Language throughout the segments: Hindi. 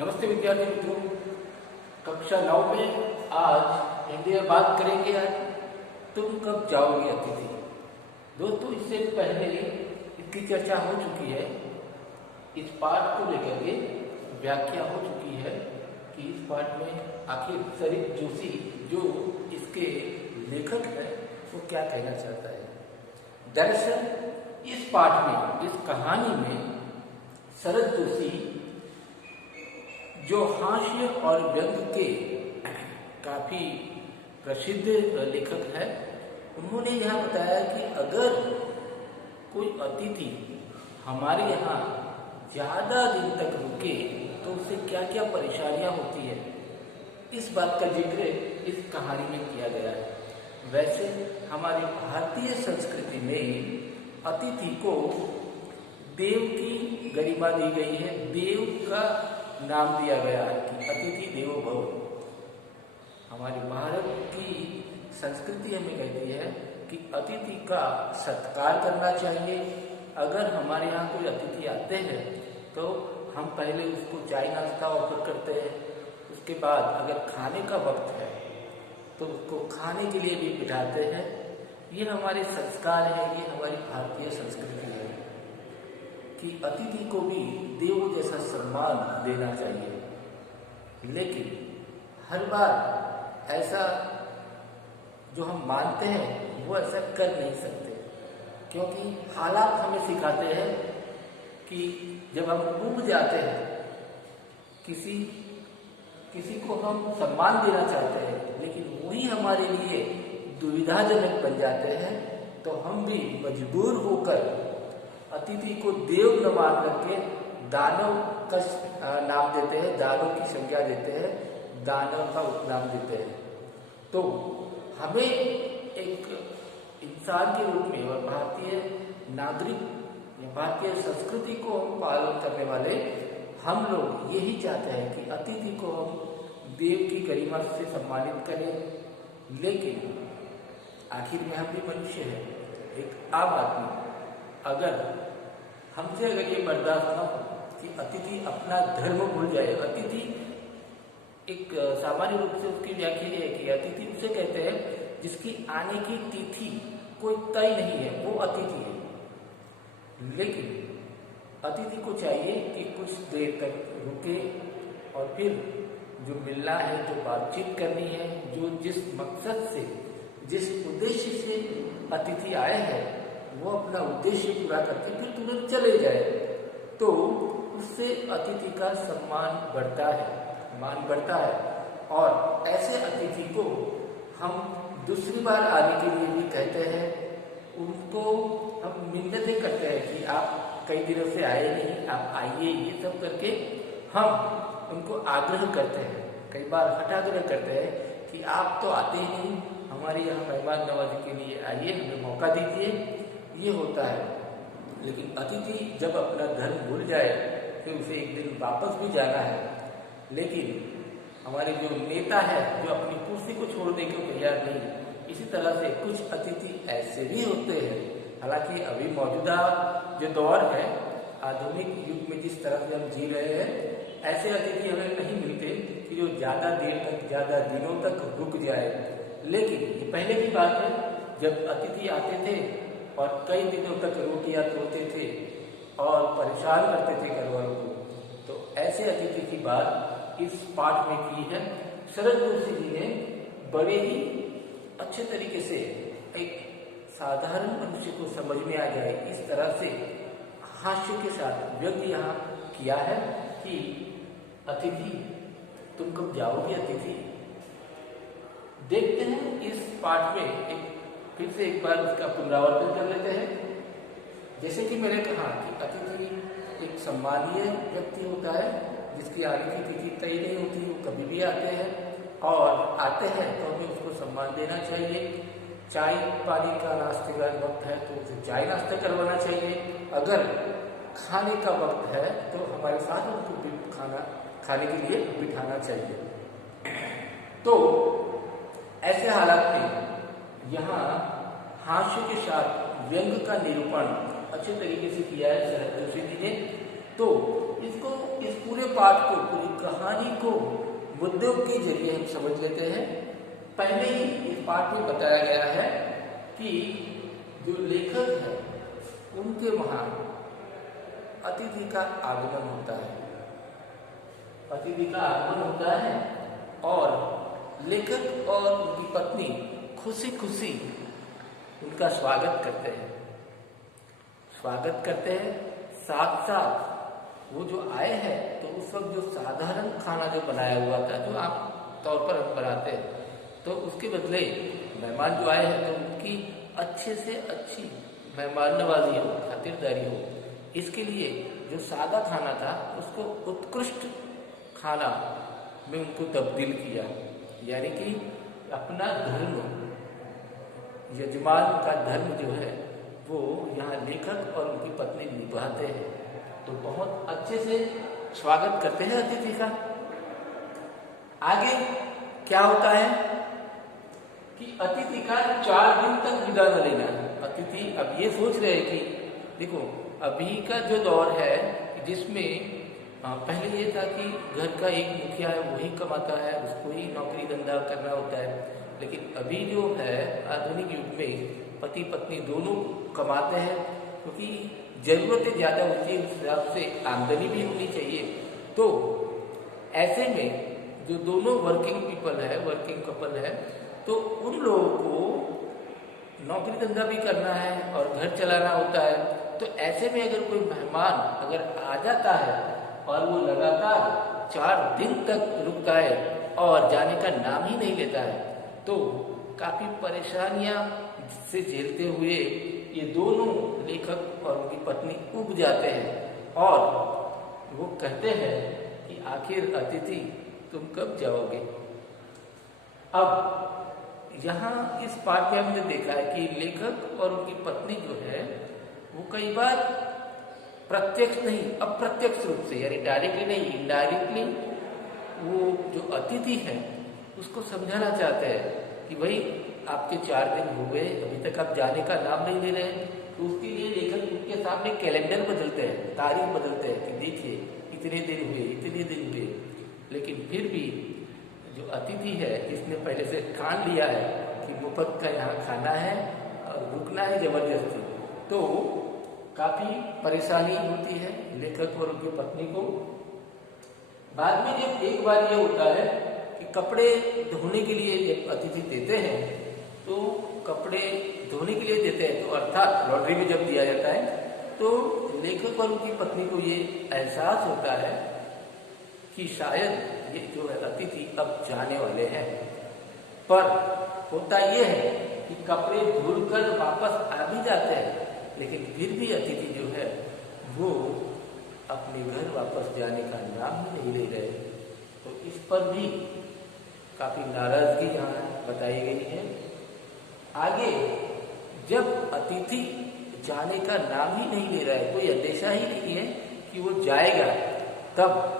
नमस्ते विद्यार्थी मित्रों, कक्षा 9 में आज हिंदी में बात करेंगे। आज तुम कब जाओगे अतिथि। दोस्तों, इससे पहले इसकी चर्चा हो चुकी है। इस पाठ को लेकर के व्याख्या हो चुकी है कि इस पाठ में आखिर सरित जोशी जो इसके लेखक है वो क्या कहना चाहता है। दरअसल इस पाठ में, इस कहानी में शरद जोशी जो हास्य और व्यंग के काफी प्रसिद्ध लेखक है, उन्होंने यह बताया कि अगर कोई अतिथि हमारे यहाँ ज़्यादा दिन तक रुके तो उससे क्या क्या परेशानियाँ होती है, इस बात का जिक्र इस कहानी में किया गया है। वैसे हमारी भारतीय संस्कृति में अतिथि को देव की गरिमा दी गई है, देव का नाम दिया गया है कि अतिथि देवो भव। हमारी भारत की संस्कृति हमें कहती है कि अतिथि का सत्कार करना चाहिए। अगर हमारे यहाँ कोई अतिथि आते हैं तो हम पहले उसको चाय नाश्ता ऑफर करते हैं। उसके बाद अगर खाने का वक्त है तो उसको खाने के लिए भी बिठाते हैं। ये हमारे संस्कार है, ये हमारी भारतीय संस्कृति है कि अतिथि को भी देव जैसा सम्मान देना चाहिए। लेकिन हर बार ऐसा जो हम मानते हैं वो ऐसा कर नहीं सकते, क्योंकि हालात हमें सिखाते हैं कि जब हम ऊब जाते हैं, किसी को हम सम्मान देना चाहते हैं लेकिन वही हमारे लिए दुविधाजनक बन जाते हैं, तो हम भी मजबूर होकर अतिथि को देव न मान करके दानव का नाम देते हैं, दानव की संज्ञा देते हैं, दानव का उपनाम देते हैं। तो हमें एक इंसान के रूप में और भारतीय नागरिक या भारतीय संस्कृति को हम पालन करने वाले हम लोग यही चाहते हैं कि अतिथि को हम देव की गरिमा से सम्मानित करें। लेकिन आखिर में हम भी मनुष्य हैं, एक आम आदमी। अगर हमसे ये बर्दाश्त न हो कि अतिथि अपना धर्म भूल जाए। अतिथि एक सामान्य रूप से उसकी व्याख्या है कि अतिथि उसे कहते हैं जिसकी आने की तिथि कोई तय नहीं है, वो अतिथि है। लेकिन अतिथि को चाहिए कि कुछ देर तक रुके और फिर जो मिलना है, जो बातचीत करनी है, जो जिस मकसद से, जिस उद्देश्य से अतिथि आए हैं वो अपना उद्देश्य पूरा करके फिर तुरंत चले जाए, तो उससे अतिथि का सम्मान बढ़ता है, मान बढ़ता है। और ऐसे अतिथि को हम दूसरी बार आने के लिए भी कहते हैं। उनको हम मिन्नतें करते हैं कि आप कई दिनों से आए नहीं, आप आइए, ये सब करके हम उनको आग्रह करते हैं। कई बार हठाग्रह करते हैं कि आप तो आते ही नहीं, हमारे यहाँ मेहमान नवाजी के लिए आइए, हमें मौका दीजिए। ये होता है। लेकिन अतिथि जब अपना धर्म भूल जाए फिर उसे एक दिन वापस भी जाना है। लेकिन हमारे जो नेता है जो अपनी कुर्सी को छोड़ने को तैयार नहीं, इसी तरह से कुछ अतिथि ऐसे भी होते हैं। हालांकि अभी मौजूदा जो दौर है, आधुनिक युग में जिस तरह से हम जी रहे हैं, ऐसे अतिथि हमें नहीं मिलते कि जो ज़्यादा देर तक, ज़्यादा दिनों तक रुक जाए। लेकिन ये पहले की बात है, जब अतिथि आते थे और कई दिनों तक रोटियां तोड़ते थे और परेशान करते थे घर वालों को, तो ऐसे अतिथि की बात इस पाठ में की है। शरद जोशी जी ने बड़े ही अच्छे तरीके से एक साधारण मनुष्य को समझ में आ जाए इस तरह से हास्य के साथ व्यक्त यहाँ किया है कि अतिथि तुम कब जाओगे अतिथि। देखते हैं इस पाठ में फिर से एक बार उसका पुनरावर्तन कर लेते हैं। जैसे कि मैंने कहा कि अतिथि एक सम्मानीय व्यक्ति होता है जिसकी आने की तिथि तय नहीं होती, वो कभी भी आते हैं और आते हैं तो हमें उसको सम्मान देना चाहिए। चाय पानी का, नाश्ते का वक्त है तो उसे चाय नाश्ता करवाना चाहिए। अगर खाने का वक्त है तो हमारे साथ उनको खाने के लिए बिठाना चाहिए। तो ऐसे हालात में यहाँ हास्य के साथ व्यंग का निरूपण अच्छे तरीके से किया है शरद जोशी जी ने। तो इस पूरे पाठ को, पूरी कहानी को मुद्दों के जरिए हम समझ लेते हैं। पहले ही इस पाठ में बताया गया है कि जो लेखक है उनके वहां अतिथि का आगमन होता है, अतिथि का आगमन होता है और लेखक और उनकी पत्नी खुशी खुशी उनका स्वागत करते हैं, साथ साथ वो जो आए हैं तो उस वक्त जो साधारण खाना जो बनाया हुआ था, जो आम तौर पर हम बनाते हैं, तो उसके बदले मेहमान जो आए हैं तो उनकी अच्छे से अच्छी मेहमान नवाजी हो, खातिरदारी हो, इसके लिए जो सादा खाना था उसको उत्कृष्ट खाना में उनको तब्दील किया। यानी कि अपना धर्म, यजमान का धर्म जो है वो यहाँ लेखक और उनकी पत्नी निभाते हैं। तो बहुत अच्छे से स्वागत करते हैं अतिथि का। आगे क्या होता है कि अतिथि का 4 दिन तक विदा न लेना। अतिथि अब ये सोच रहे हैं कि देखो अभी का जो दौर है जिसमें पहले ये था कि घर का एक मुखिया है, वही कमाता है, उसको ही नौकरी धंधा करना होता है। लेकिन अभी जो है आधुनिक युग में पति पत्नी दोनों कमाते हैं, क्योंकि जरूरतें ज़्यादा होती है, उस हिसाब से आमदनी भी होनी चाहिए। तो ऐसे में जो दोनों वर्किंग पीपल है, वर्किंग कपल है, तो उन लोगों को नौकरी धंधा भी करना है और घर चलाना होता है। तो ऐसे में अगर कोई मेहमान अगर आ जाता है और वो लगातार 4 दिन तक रुकता है और जाने का नाम ही नहीं लेता है, तो काफ़ी परेशानियां से झेलते हुए ये दोनों लेखक और उनकी पत्नी उब जाते हैं और वो कहते हैं कि आखिर अतिथि तुम कब जाओगे। अब यहाँ इस पाठ में हमने देखा है कि लेखक और उनकी पत्नी जो है वो कई बार प्रत्यक्ष नहीं अप्रत्यक्ष रूप से, यानी डायरेक्टली नहीं इनडायरेक्टली, वो जो अतिथि है उसको समझाना चाहते हैं कि भाई आपके 4 दिन हो गए, अभी तक आप जाने का नाम नहीं ले रहे। तो उसके लिए लेखक उनके सामने कैलेंडर बदलते हैं, तारीख बदलते हैं कि देखिए इतने दिन हुए, इतने दिन हुए। लेकिन फिर भी जो अतिथि है जिसने पहले से ठान लिया है कि मुफ्त का यहाँ खाना है और रुकना है जबरदस्ती, तो काफ़ी परेशानी होती है लेखक और उनकी पत्नी को। बाद में जब एक बार ये होता है कि कपड़े धोने के लिए जब अतिथि देते हैं, तो कपड़े धोने के लिए देते हैं, तो अर्थात लॉन्ड्री में जब दिया जाता है, तो लेखक और उनकी पत्नी को ये एहसास होता है कि शायद ये जो है अतिथि अब जाने वाले हैं। पर होता ये है कि कपड़े धुलकर वापस आ भी जाते हैं, लेकिन फिर भी अतिथि जो है वो अपने घर वापस जाने का नाम ही नहीं ले रहे। तो इस पर भी काफ़ी नाराजगी यहाँ बताई गई है। आगे जब अतिथि जाने का नाम ही नहीं ले रहा है, कोई अंदेशा ही नहीं है कि वो जाएगा, तब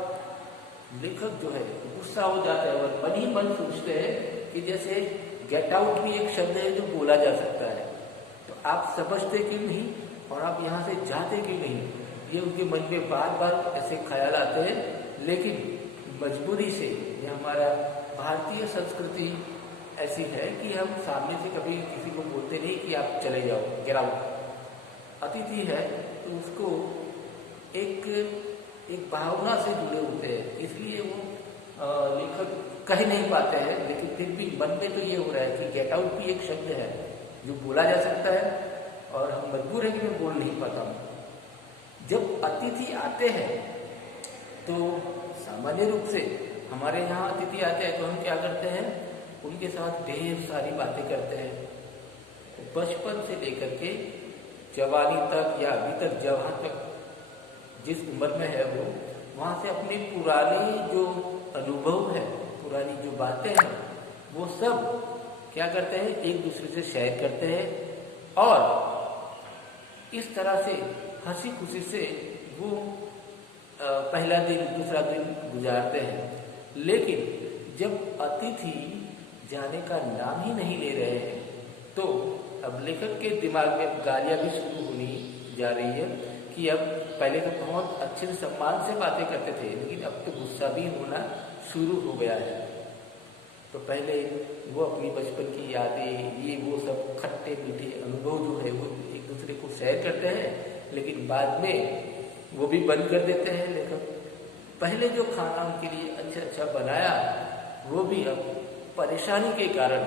लेखक जो है गुस्सा हो जाता है और मन ही मन सोचते हैं कि जैसे गेट आउट भी एक शब्द है जो बोला जा सकता है, तो आप समझते क्यों नहीं और आप यहाँ से जाते क्यों नहीं। ये उनके मन में बार बार ऐसे ख्याल आते हैं, लेकिन मजबूरी से, ये हमारा भारतीय संस्कृति ऐसी है कि हम सामने से कभी किसी को बोलते नहीं कि आप चले जाओ, गेट आउट। अतिथि है तो उसको एक भावना से जुड़े होते हैं, इसलिए वो लेखक कह नहीं पाते हैं, लेकिन फिर भी मन में तो ये हो रहा है कि गेट आउट भी एक शब्द है जो बोला जा सकता है और हम मजबूर है कि मैं बोल नहीं पाता हूँ। जब अतिथि आते हैं तो सामान्य रूप से हमारे यहाँ अतिथि आते हैं तो हम क्या करते हैं, उनके साथ ढेर सारी बातें करते हैं। बचपन से लेकर के जवानी तक या अभी तक जहाँ तक जिस उम्र में है वो, वहाँ से अपनी पुरानी जो अनुभव है, पुरानी जो बातें हैं, वो सब क्या करते हैं, एक दूसरे से शेयर करते हैं और इस तरह से हंसी खुशी से वो पहला दिन दूसरा दिन गुजारते हैं। लेकिन जब अतिथि जाने का नाम ही नहीं ले रहे हैं, तो अब लेखक के दिमाग में गालियाँ भी शुरू होनी जा रही है कि अब पहले तो बहुत अच्छे से सम्मान से बातें करते थे, लेकिन अब तो गुस्सा गुस्सा भी होना शुरू हो गया है। तो पहले वो अपनी बचपन की यादें, ये वो सब खट्टे मीठे अनुभव जो है वो एक दूसरे को शेयर करते हैं, लेकिन बाद में वो भी बंद कर देते हैं लेखक। पहले जो खाना उनके लिए अच्छा अच्छा बनाया, वो भी अब परेशानी के कारण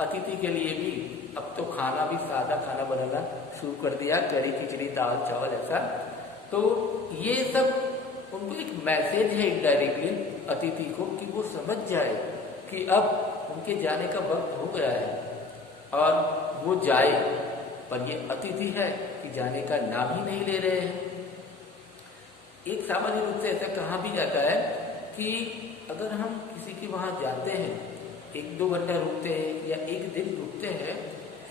अतिथि के लिए भी अब तो खाना भी सादा खाना बनाना शुरू कर दिया, करी खिचड़ी दाल चावल ऐसा। तो ये सब उनको एक मैसेज है इनडायरेक्टली अतिथि को, कि वो समझ जाए कि अब उनके जाने का वक्त हो गया है और वो जाए। पर ये अतिथि है कि जाने का नाम ही नहीं ले रहे हैं। एक सामान्य रूप से ऐसा कहा भी जाता है कि अगर हम किसी के वहाँ जाते हैं, 1-2 घंटा रुकते हैं या एक दिन रुकते हैं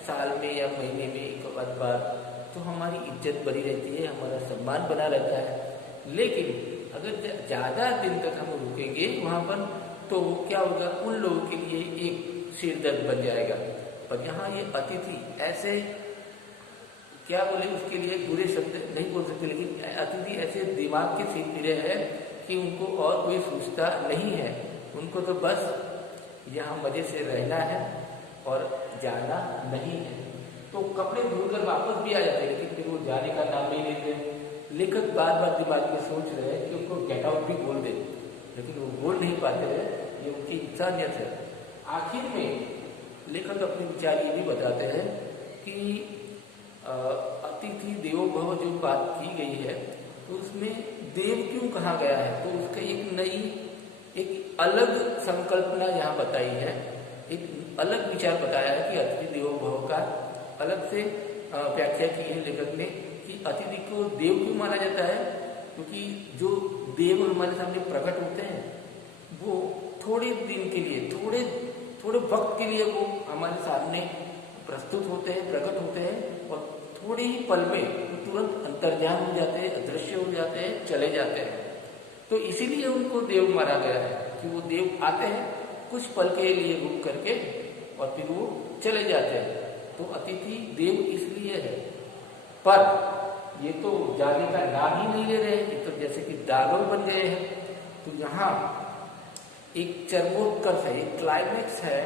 साल में या महीने में एक बार, तो हमारी इज्जत बनी रहती है, हमारा सम्मान बना रहता है। लेकिन अगर ज़्यादा दिन तक हम रुकेंगे वहाँ पर, तो क्या होगा, उन लोगों के लिए एक सिरदर्द बन जाएगा। पर यहाँ ये अतिथि ऐसे, क्या बोले उसके लिए बुरे शब्द नहीं बोल सकते, लेकिन अतिथि ऐसे दिमाग के सिरे हैं कि उनको और कोई सोचता नहीं है, उनको तो बस यहाँ मजे से रहना है और जाना नहीं है। तो कपड़े धोकर वापस भी आ जाते हैं, लेकिन फिर वो जाने का नाम नहीं लेते। लेखक बार बार दिमाग में सोच रहे हैं कि उनको गेट आउट भी बोल दे, लेकिन वो बोल नहीं पाते हैं, ये उनकी इंसानियत है। आखिर में लेखक अपने विचार ये भी बताते हैं कि अतिथि देवो भव जो बात की गई है, तो उसमें देव क्यों कहा गया है, तो उसका एक नई, एक अलग संकल्पना यहाँ बताई है, एक अलग विचार बताया है कि अतिथि देवो भव का अलग से व्याख्या की है लेखक ने कि अतिथि को देव क्यों माना जाता है, क्योंकि जो देव हमारे सामने प्रकट होते हैं वो थोड़े दिन के लिए, थोड़े वक्त के लिए वो हमारे सामने प्रस्तुत होते हैं, प्रकट होते हैं, और थोड़े ही पल में वो तुरंत अंतर्ध्यान हो जाते हैं, अदृश्य हो जाते हैं, चले जाते हैं। तो इसीलिए उनको देव माना गया है कि वो देव आते हैं कुछ पल के लिए रुक करके और फिर वो चले जाते हैं। तो अतिथि देव इसलिए है, पर ये तो जाने का नाम ही नहीं ले रहे हैं, ये तो जैसे कि दानव बन गए हैं। तो यहाँ एक चरमोत्कर्ष है, एक क्लाइमेक्स है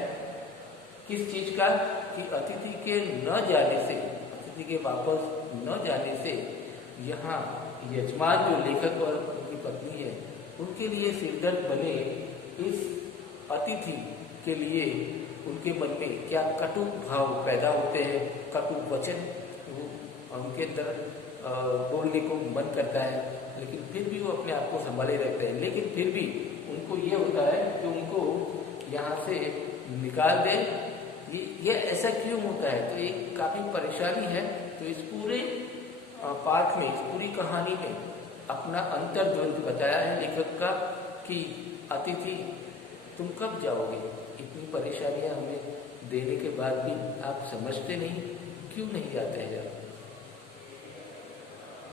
किस चीज का, कि अतिथि के न जाने से, अतिथि के वापस न जाने से यहाँ यजमान जो लेखक और उनकी पत्नी है उनके लिए सिरदर्द बने। इस अतिथि के लिए उनके मन में क्या कटु भाव पैदा होते हैं, कटु वचन उनके अंदर बोलने को मन करता है, लेकिन फिर भी वो अपने आप को संभाले रखते हैं। लेकिन फिर भी उनको ये होता है कि उनको यहाँ से निकाल दे। ये ऐसा क्यों होता है, तो एक काफी परेशानी है। तो इस पूरे पाठ में, इस पूरी कहानी में अपना अंतर्द्वंद बताया है लेखक का कि अतिथि तुम कब जाओगे, इतनी परेशानियां हमें देने के बाद भी आप समझते नहीं, क्यों नहीं जाते हैं।